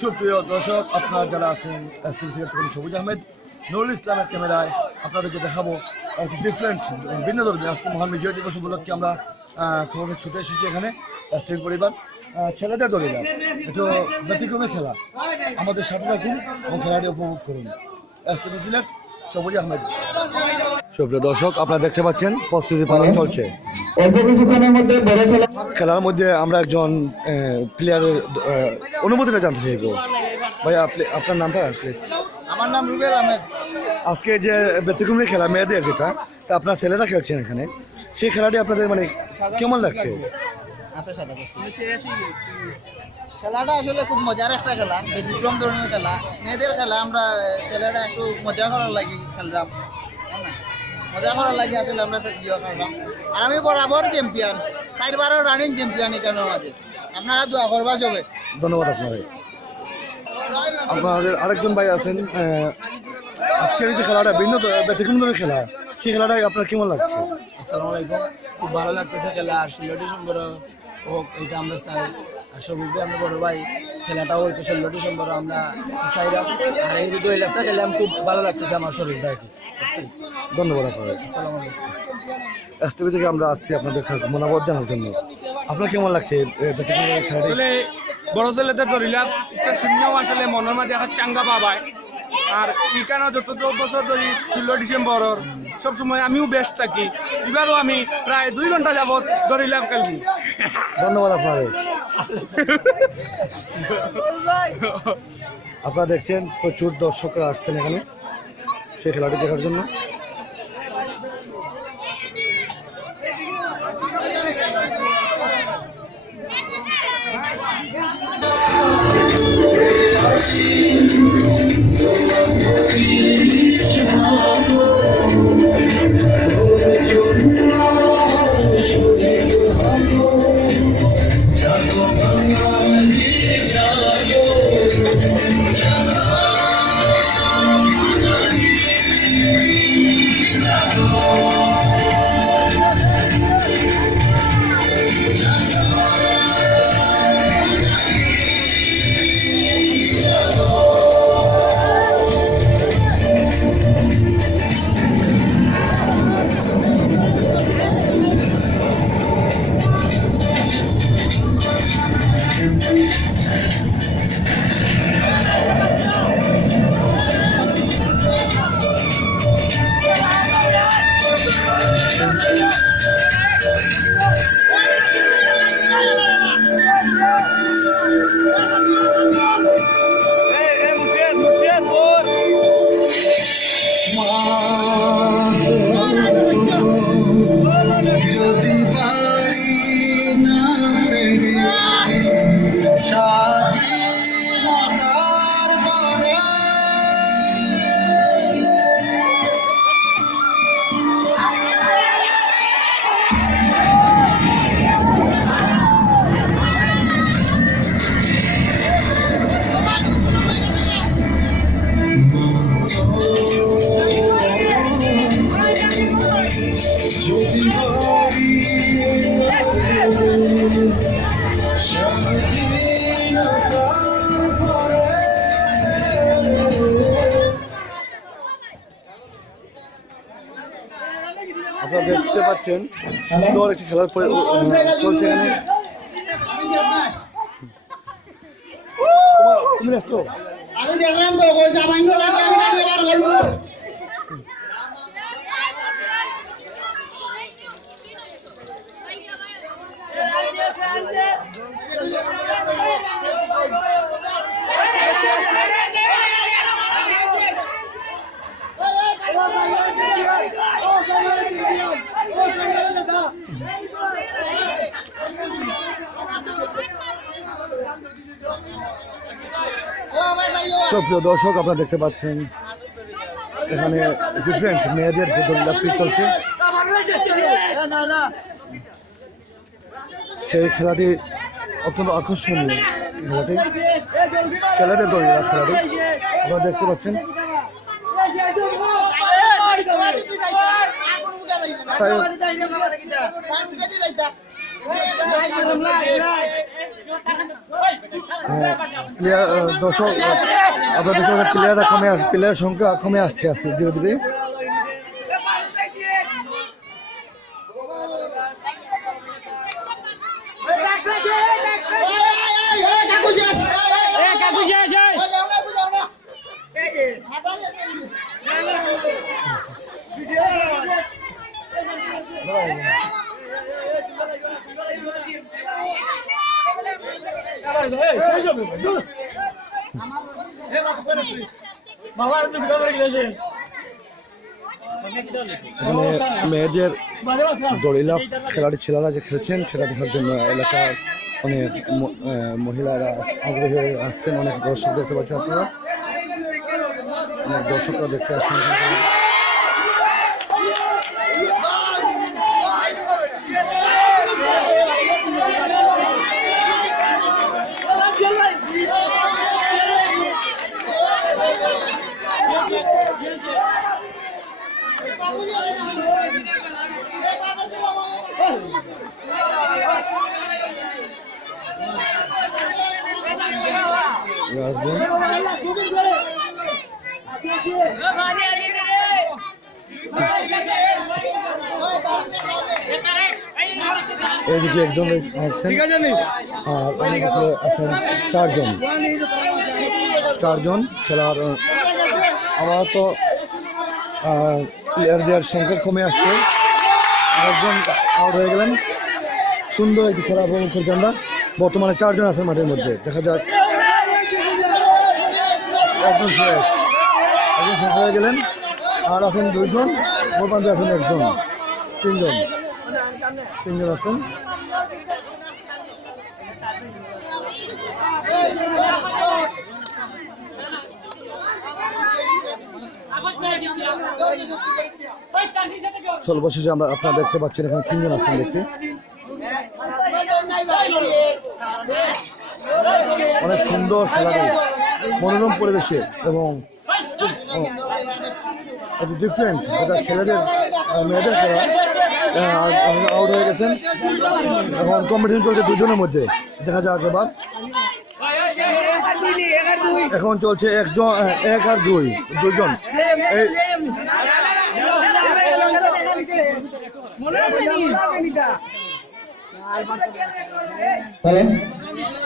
সুপ্রিয় দর্শক, আপনারা যারা আছেন সবুজ আহমেদ। নুরুল ইসলামের ক্যামেরায় আপনাদেরকে দেখাবো একটি ডিফারেন্ট ভিন্ন ধর্মী আজকে মহান বিজয় দিবস উপলক্ষে আমরা খবরে ছুটে এসেছি এখানে রাষ্ট্রীয় পরিবার ছেলেদের দলিলাম একটু ব্যতিক্রমী খেলা। আমাদের সাথে থাকুন এবং খেলাটি উপভোগ করুন। সিলেট সবুজ আহমেদ। সুপ্রিয় দর্শক আপনারা দেখতে পাচ্ছেন প্রস্তুতি পালন চলছে। খেলার মধ্যে আমরা একজন প্লেয়ারের অনুমতিটা জানতে চাইব। আপনি- আপনার নামটা প্লিজ আমার নাম রুবেল আহমেদ। আজকে যে ব্যতিক্রমী খেলা মেয়েদের যেটা তা আপনার ছেলেরা খেলছেন এখানে। সেই খেলাটি আপনাদের মানে কেমন লাগছে? খেলাটা আসলে খুব মজার একটা খেলা ব্যতিক্রম ধরনের খেলা। মেয়েদের খেলা আমরা ছেলেরা একটু মজা করার লাগি খেললাম হ্যাঁ মজা করার লাগে আসলে আমরা ইয়ে খেললাম আর আমি বরাবর চ্যাম্পিয়ন চারবারও রানিং চ্যাম্পিয়ন এটানোর মাঝে আপনারা দোয়া করবা সবে। ধন্যবাদ আপনাদের। আপনাদের আরেকজন ভাই আছেন আজকের যে খেলাটা ভিন্ন ব্যতিক্রম ধরনের খেলা। সেই খেলাটাই আপনার কেমন লাগছে? আসসালামু আলাইকুম। খুব ভালো লাগতেছে খেলা আর ষোলো ডিসেম্বর হোক এটা আমরা চাই। সবুজ আমরা বড় ভাই খেলাটাও হয়তো ষোলো ডিসেম্বর আমরা চাইলাম আর এই দুই লাখটা আমি খুব ভালো লাগতেছে আমার শরীরটা আর কি। ধন্যবাদ আপনাদের। আসসালামু আলাইকুম। এস টিভি থেকে আমরা আসছি আপনাদের কাছে মনোবত জানার জন্য। আপনার কেমন লাগছে বড় ছেলেদের ধরিলাম একটা আসলে মনের মাঝে একটা চাঙ্গা পাবায় আর ইখানে যত বছর ধরি ষোলো ডিসেম্বরের সবসময় আমিও ব্যস্ত থাকি। এবারও আমি প্রায় দুই ঘণ্টা যাবৎ ধরিলাম খেলব ধন্যবাদ আপনাদের। আপনারা দেখছেন, প্রচুর দর্শকরা আসছেন এখানে সেই খেলাটি দেখার জন্য। যদি আপনারা দেখতে পাচ্ছেন সুন্দর একটি খেলার চলছে এখানে। তুমি আসছো আমি দেখলাম তো সুপ্রিয় দর্শক, আপনারা দেখতে পাচ্ছেন, এখানে ডিফারেন্ট মেয়েদের যে দলিলাপি চলছে। সেই খেলাটি অত্যন্ত আকর্ষণীয় খেলাটি। ছেলেদের দলিলাপ খেলাটি। আপনারা দেখতে পাচ্ছেন। তাই প্লেয়ার দর্শক আপনার দর্শক প্লেয়াররা কমে আসছে প্লেয়ারের সংখ্যা কমে আসছে আস্তে ধীরে ধীরে এখানে মেয়েদের দড়িলা খেলাড়ি ছেলেরা যে খেলছেন সেটা দেখার জন্য এলাকার অনেক মহিলারা আগ্রহী হয়ে আসছেন। অনেক দর্শক দেখতে পাচ্ছেন আপনারা। অনেক দর্শকরা দেখতে আসছেন। আসবেন। একজন আছেন। আর আছেন চারজন। চারজন খেলার আবার তো প্লেয়ারদের সংখ্যা কমে আসছে। একজন আউট হয়ে গেলেন। সুন্দর একটি খেলা উপভোগ করছি আমরা। বর্তমানে চারজন আছেন মাঠের মধ্যে। দেখা যাক একজন শেষ একজন শেষ হয়ে গেলেন আর আছেন দুইজন গোলপান্তে আছেন একজন তিনজন তিনজন আছেন সর্বশেষে আমরা আপনারা দেখতে পাচ্ছেন এখানে তিনজন আছেন দেখতে অনেক সুন্দর খেলাটি মনোরম পরিবেশে এবং ডিফারেন্ট এটা ছেলেদের মেয়েদের খেলা আউট হয়ে গেছেন। এখন কম্পিটিশন চলছে দুজনের মধ্যে, দেখা যাক এবার। এখন চলছে একজন এক আর দুই, দুজন। এই হ্যালো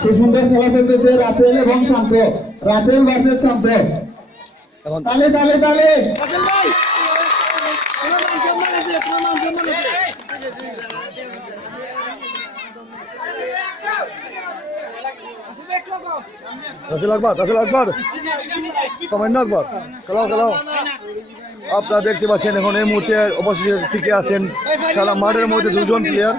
খুব সুন্দর খেলা চলতেছে রাতেল এবং শান্ত রাতেল ভার্সেস শান্ত তালে তালে তালে তালে রাসেল আকবর রাসেল আকবর। সামান্য আকবর। খেলাও খেলাও। আপনারা দেখতে পাচ্ছেন এখন এই মুহূর্তে অবশেষে টিকে আছেন। খেলা মাঠের মধ্যে দুজন প্লেয়ার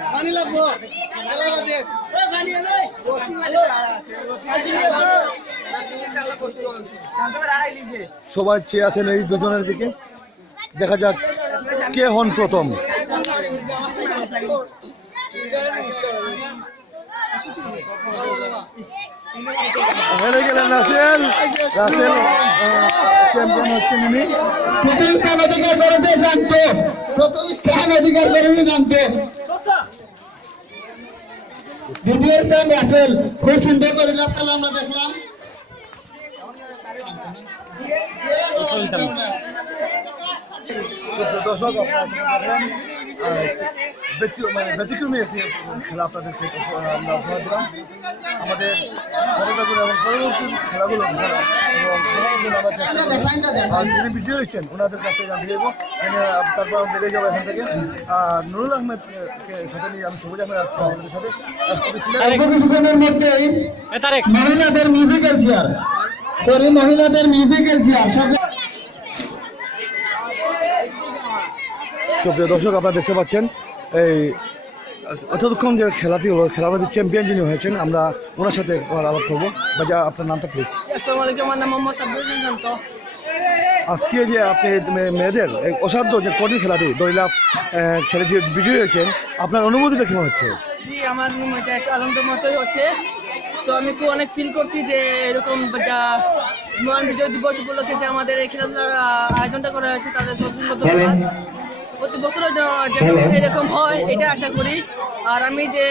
সবাই চেয়ে আছেন এই দুজনের দিকে। দেখা যাক কে হন প্রথম। হেরে গেলেন রাসেল। রাসেল চ্যাম্পিয়ন হচ্ছেন উনি প্রথম স্থান অধিকার করেছে শান্ত প্রথম স্থান অধিকার করেছে শান্ত দ্বিতীয় স্থান রাসেল। খুব সুন্দর করে খেলা আমরা দেখলাম। দর্শক মানে ব্যতিক্রমী একটি খেলা আপনাদেরকে আমরা উপহার দিলাম। আমাদের খেলাগুলো এবং পরবর্তী খেলাগুলো এবং যিনি বিজয়ী হয়েছেন ওনাদের কাছ থেকে জানতে চাইব। এনে তারপর আমরা বেরিয়ে যাব এখান থেকে। আর নুরুল আহমেদকে সাথে নিয়ে আমি সবুজ আহমেদ আসছি আমাদের সাথে মহিলাদের মিউজিক্যাল চেয়ার সরি মহিলাদের মিউজিক্যাল চেয়ার সব সুপ্রিয় দর্শক আপনারা দেখতে পাচ্ছেন এই এতক্ষণ যে খেলাটি হলো খেলার মধ্যে চ্যাম্পিয়ন যিনি হয়েছেন আমরা ওনার সাথে আলাপ করব। বা যা আপনার নামটা প্লিজ আজকে যে আপনি মেয়েদের অসাধ্য যে কঠিন খেলাটি দৈলাভ খেলে যে বিজয়ী হয়েছেন আপনার অনুভূতিটা কেমন হচ্ছে? জি আমার এটা একটু আনন্দ মতোই হচ্ছে। তো আমি খুব অনেক ফিল করছি যে এরকম যা মহান বিজয় দিবস উপলক্ষে যে আমাদের এই খেলাধুলার আয়োজনটা করা হয়েছে তাদের ধন্যবাদ প্রতি বছর যেন এরকম হয় এটা আশা করি। আর আমি যে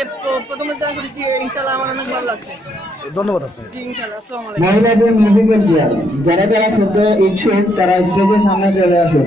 প্রথম যা করেছি ইনশাল্লাহ আমার অনেক ভালো লাগছে। ধন্যবাদ আপনাকে। জি ইনশাল্লাহ আসসালামু আলাইকুম। মহিলাদের মুভি চেয়ার যারা যারা খেলতে ইচ্ছুক তারা স্টেজের সামনে চলে আসুন।